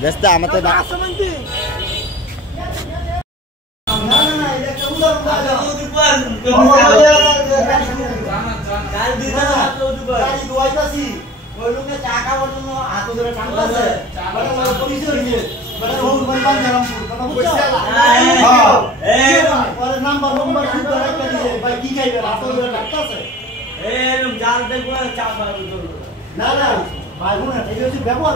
ব্যস্ত আমার তো না না ভাই বোন এটা হচ্ছে ব্যবহার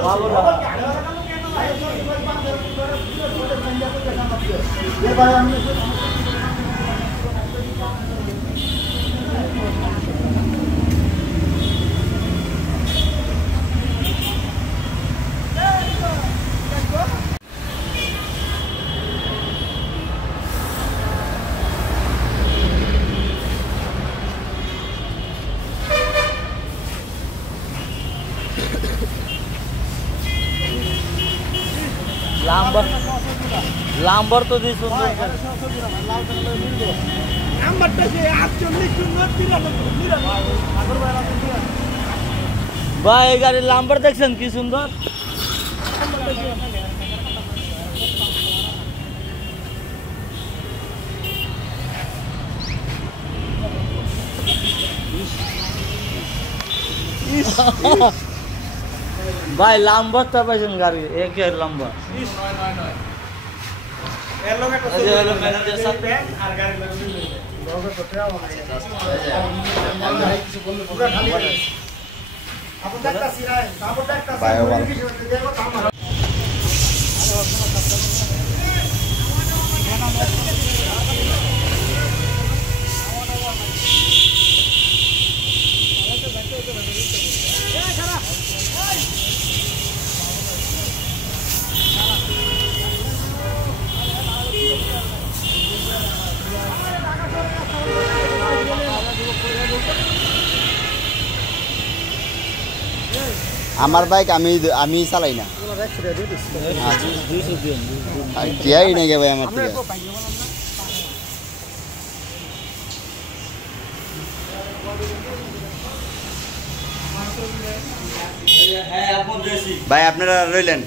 লাম্বার তো দিই সুন্দর নাম্বারটা যে 48 ভাই এই গাড়ির লাম্বার দেখছেন কি সুন্দর ভাই লাম্বারটা পাইছেন গাড়ি একের লম্বা আমার বাইক আমি চালাই না টিয়াই নেই গে ভাই আমার থেকে ভাই আপনারা রইলেন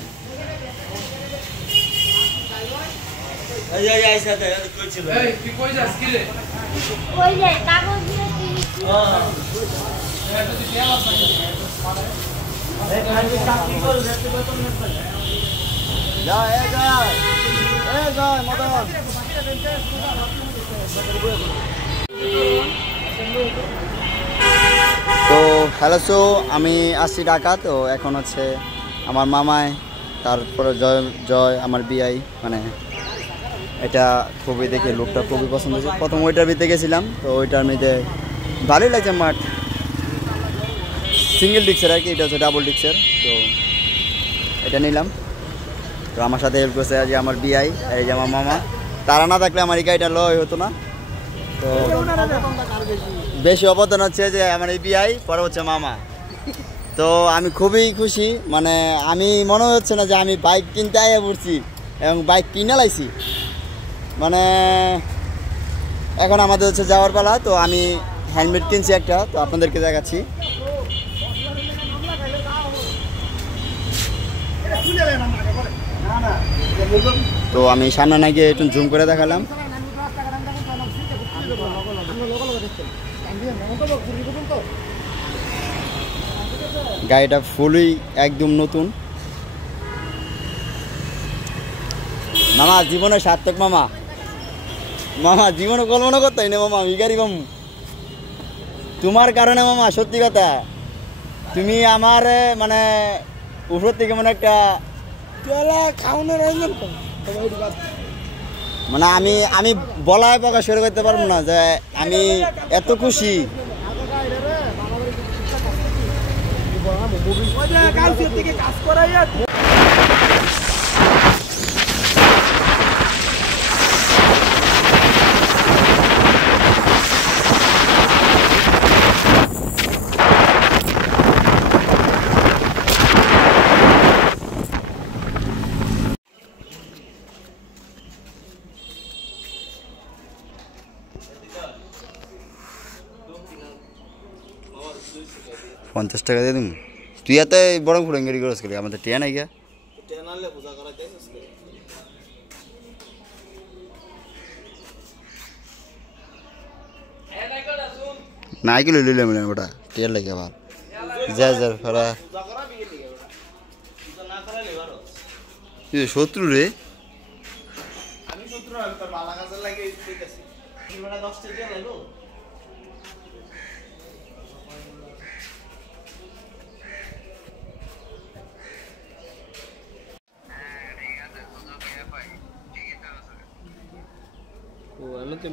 তো হ্যালো সো আমি আসছি ঢাকা তো এখন হচ্ছে আমার মামায় তারপরে জয় আমার বিআই মানে এটা খুবই দেখে লোকটা খুবই পছন্দ হয়েছে প্রথম ওইটার ভিতরে গেছিলাম তো ওইটার মধ্যে ভালোই লাগছে মাঠ সিঙ্গেল ডিক্সের আর কি এটা হচ্ছে ডাবল ডিক্সের তো এটা নিলাম তো আমার সাথে হেল্প করছে আজ আমার বিআই এই যে আমার মামা তারা না থাকলে আমার এই গাড়িটা লয় হতো না তো বেশি অবদান হচ্ছে যে আমার এই বিআই পরে হচ্ছে মামা তো আমি খুবই খুশি মানে আমি মনে হচ্ছে না যে আমি বাইক কিনতে আইয়া পড়ছি এবং বাইক কিনে লাইছি মানে এখন আমাদের হচ্ছে যাওয়ার পালা তো আমি হেলমেট কিনছি একটা তো আপনাদেরকে দেখাচ্ছি তো আমি সামনে না গিয়ে একটু জুম করে দেখালাম গাড়িটা ফুলই একদম নতুন মামা জীবনে সার্থক মামা মামা জীবনে কল্পনা করতাই না মামা আমি গাড়ি পাবো তোমার কারণে মামা সত্যি কথা তুমি আমার মানে উপর থেকে মানে একটা খাওয়ানোর আয়োজন মানে আমি আমি বলায় প্রকাশ করে করতে পারবো না যে আমি এত খুশি। পঞ্চাশ টাকা দিয়ে দিন। তুই এত বড় ফুড়ঙ্গি করস করি আমাদের টিয়া নাই গিয়া নাই কি লইলে মানে ওটা টিয়ার লাগে আবার যা যা ফেরা শত্রু রে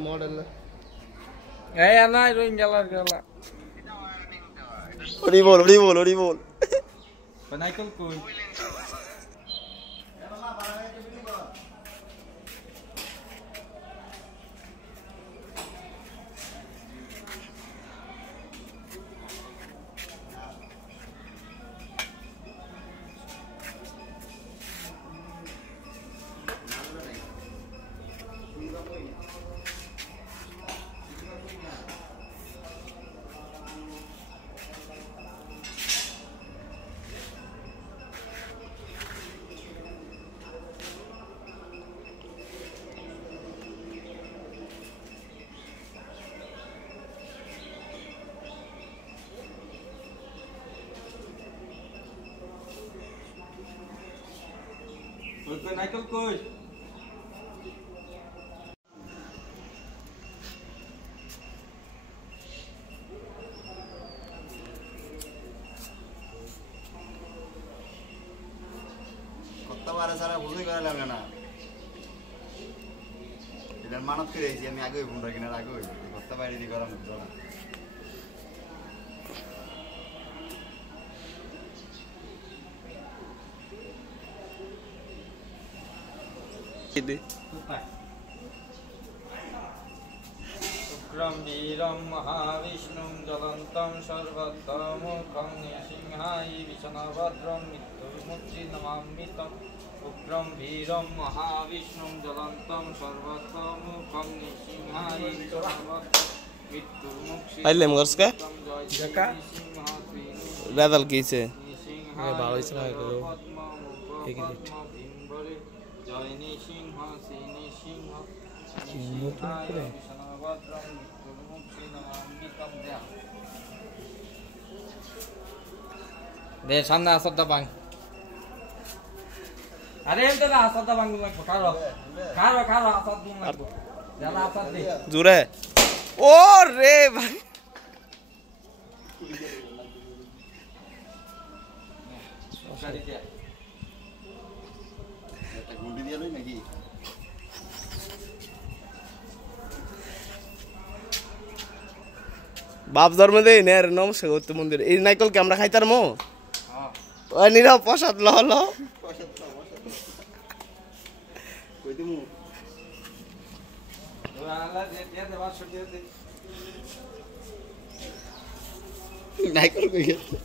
মডেল ওরি বল ওরি বল ওরি বল Panaikal koi. Panaikal koi. কতবার সারা বুঝে করে লাগবে না এটার মানত করে আইছি আমি আগে ফোনটা কিনার আগে কত বাইরে দি করার মতো না Ini. Ukram Viram Mahavishnum Jalantam Sarvatamukam Nisinghai Vishanavadram Mitturmukti Namamitam Ukram Viram Mahavishnum Jalantam Sarvatamukam Nisinghai Vishanavadram Mitturmukti আইলেম গরসকা জাকা রাদাল কিছে Nisinghai ভালোই ছিল এগুলো Ekidit জয় নিসিংহ শ্রী নিসিংহ নিসিংহায় বিষ্ণুভদ্রং মৃত্যুর্মুক্ষী নমামিতম দে সামনে আসরটা বাং আরে এমতে না আসরটা বাং লাগবো কারো কারো কারো আসর দিন লাগবো জানা আসর দে জুরে ও রে ভাই গাড়ি দে একটা গুন্ডি দিয়ে লই নাকি বাপ ধর্ম দে নের নমস্কার করতে মন্দির এই নাইকল কে আমরা খাইতার মো হ্যাঁ ও নিরা প্রসাদ ল ল কই দিমু আল্লাহ দে দে দে বাস দে দে নাইকল কই গেছে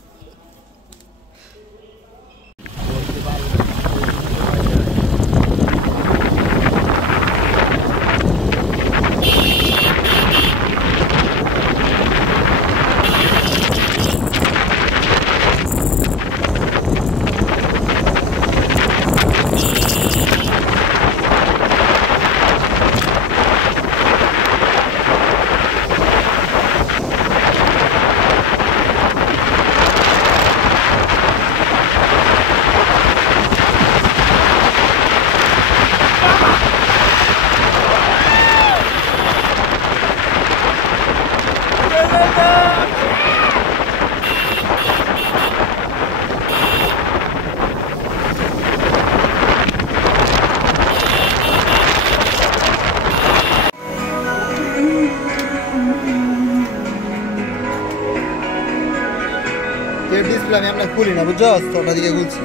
আসলে আমি আপনার খুলি না বুঝছো, তোটা দিকে খুলছি।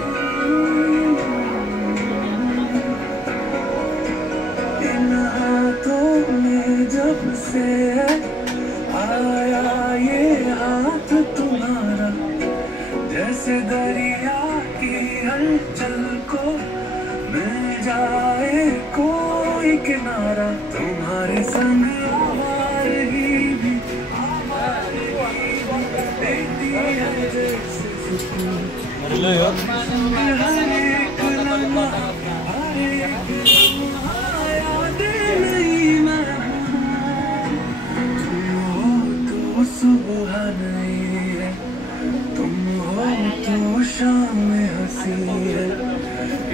जब से आया ये हाथ तुम्हारा, जैसे दरिया की हलचल को मिल जाए कोई किनारा, तुम्हारे संग आवारगी भी देती है जैसे सुकून। हर एक लम्हा, हर एक लम्हा यादें नहीं मैं तो सुबह नहीं है, तुम हो तो शाम हंसी है,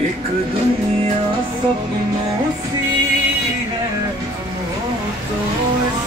एक दुनिया सपनों सी है, तुम हो तो इस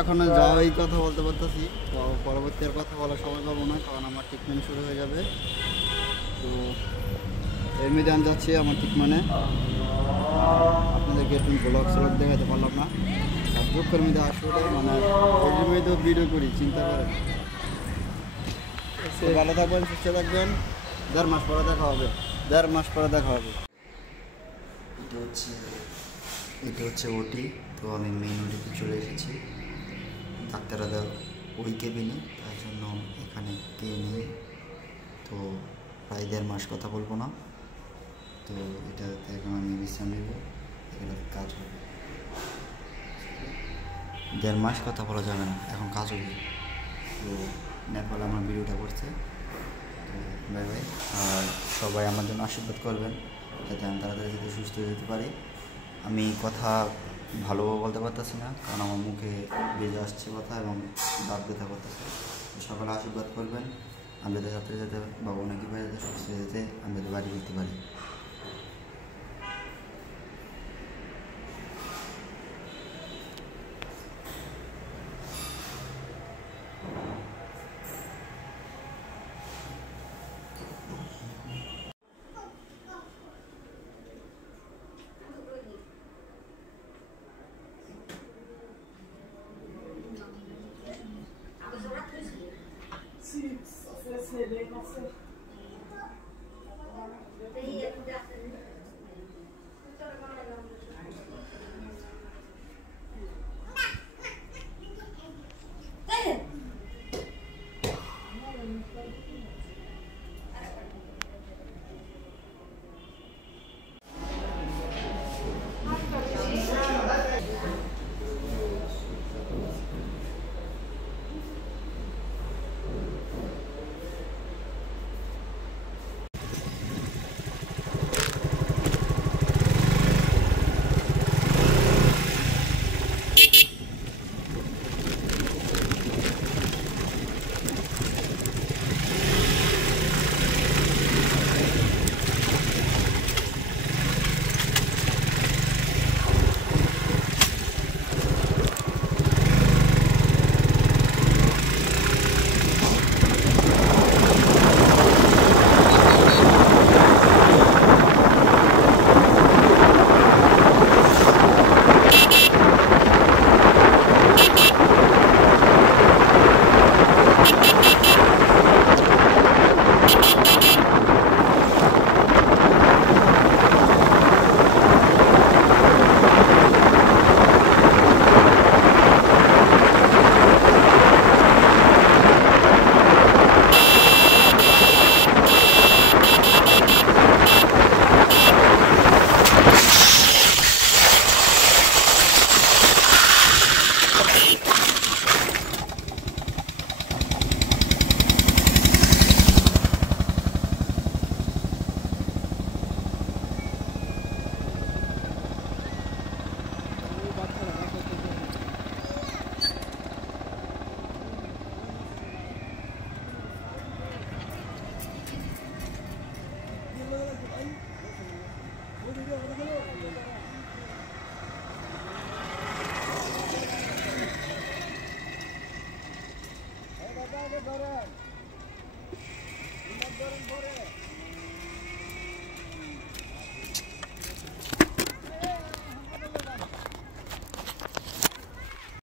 এখনো যাওয়াই কথা বলতে পারতেছি, তো পরবর্তী আর কথা বলার সময় পাবো না, কারণ আমার ট্রিটমেন্ট শুরু হয়ে যাবে। তো এর মধ্যে আমি যাচ্ছি আমার ট্রিটমেন্টে। আপনাদেরকে একটু ব্লগ স্লগ দেখাতে পারলাম না, আর দুঃখের মধ্যে আসলে মানে এর মধ্যে ভিডিও করি, চিন্তা করেন। ভালো থাকবেন, সুস্থ থাকবেন। 1.5 মাস পরে দেখা হবে, 1.5 মাস পরে দেখা হবে। এটা হচ্ছে ওটি। তো আমি মেইন ওটিতে চলে এসেছি। ডাক্তাররা ওই কেবিনে, তার জন্য এখানে কে নেই। তো প্রায় 1.5 মাস কথা বলবো না। তো এটাতে এখন আমি বিশ্রাম নেব, এখানে কাজ হবে। 1.5 মাস কথা বলা যাবে না, এখন কাজ হবে। তো নেপাল আমার ভিডিওটা করছে। তো বাই বাই। আর সবাই আমার জন্য আশীর্বাদ করবেন, যাতে আমি তাড়াতাড়ি যাতে সুস্থ হয়ে যেতে পারি। আমি কথা ভালোভাবে বলতে পারতেছি না, কারণ আমার মুখে বেজে আসছে কথা এবং দাঁত ব্যথা করতেছে। সকালে আশীর্বাদ করবেন, আমি যাতে তাড়াতাড়ি যেতে বাবু নাকি ভাই যাতে সুস্থ হয়ে যেতে আমি যাতে বাড়ি ফিরতে পারি। ধরেন